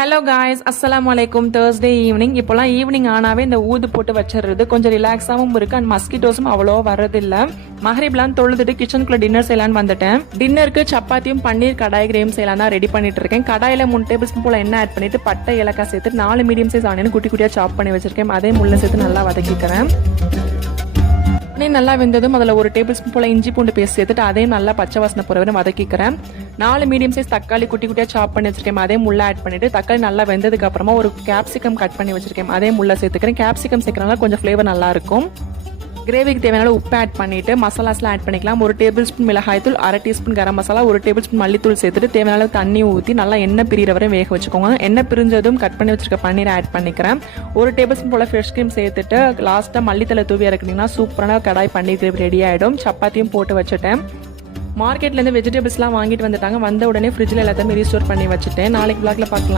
Hello guys, அஸ்ஸலாமு அலைக்கும். Thursday evening. இப்போலாம் ஈவினிங் ஆனாவே இந்த ஊது போட்டு வச்சிடுறது கொஞ்சம் ரிலாக்ஸாகவும் இருக்கு அண்ட் மஸ்கிட்டோஸும் அவ்வளோ வர்றதில்ல. மஹரிப்லாம் தொழுதுட்டு கிச்சனுக்குள்ள டின்னர் செய்யலான்னு வந்துட்டேன். டின்னருக்கு சப்பாத்தியும் பன்னீர் கடாய் கிரேம் செய்யலாம் தான் ரெடி பண்ணிட்டு இருக்கேன். கடாயில 3 டேபிள் ஸ்பூன் போல எண்ணெய் ஆட் பண்ணிட்டு பட்டை ஏலக்காய் சேர்த்து 4 மீடியம் சைஸ் ஆனியன் குட்டி குட்டியா சாப் பண்ணி வச்சிருக்கேன். அதே முள்ள சேர்த்து நல்லா வதக்கிக்கிறேன். நல்லா வெந்ததும் அதில் 1 டேபிள் ஸ்பூன் போல இஞ்சி பூண்டு பேஸ்ட் சேர்த்துட்டு அதையும் நல்லா பச்சை வாசனை போற வரை வதக்கிக்கிறேன். 4 மீடியம் சைஸ் தக்காளி குட்டி குட்டியா சாப் பண்ணி வச்சிருக்கேன். அதே முள்ள ஆட் பண்ணிட்டு தக்காளி நல்லா வெந்ததுக்கு அப்புறமா ஒரு கேப்சிகம் கட் பண்ணி வச்சிருக்கேன். அதே முள்ள சேர்த்துக்கிறேன். கேப்சிகம் சேர்க்கறனால கொஞ்சம் ஃபிளேவர் நல்லா இருக்கும். கிரேவிக்கு தேவையான உப்பு ஆட் பண்ணிட்டு மசாலாஸ்லாம் ஆட் பண்ணிக்கலாம். 1 டேபிள் ஸ்பூன் மிளகாய் தூள், 1/2 teaspoon garam masala, 1 table spoon மல்லித்தூள் சேர்த்துட்டு தேவையான தண்ணி ஊற்றி நல்லா எண்ணெய் பிரிகிற வரை வேக வச்சுக்கோங்க. எண்ணெய் பிரிஞ்சதும் கட் பண்ணி வச்சிருக்க பன்னீரை ஆட் பண்ணிக்கிறேன். 1 டேபிள் ஸ்பூன் போல ஃப்ரெஷ் கிரீம் சேர்த்துட்டு லாஸ்ட்டாக மல்லித்தலை தூவி இறக்குனீங்கன்னா சூப்பரான கடாய் பன்னீர் கிரேவி ரெடி ஆகிடும். சப்பாத்தியும் போட்டு வச்சுட்டேன். மார்க்கெட்லேருந்து வெஜிடபிள்ஸ்லாம் வாங்கிட்டு வந்துட்டாங்க. வந்த உடனே ஃப்ரிட்ஜில் எல்லாத்தையுமே ரீஸ்டோர் பண்ணி வச்சுட்டேன். நாளைக்கு vlogல பார்க்கலாம்.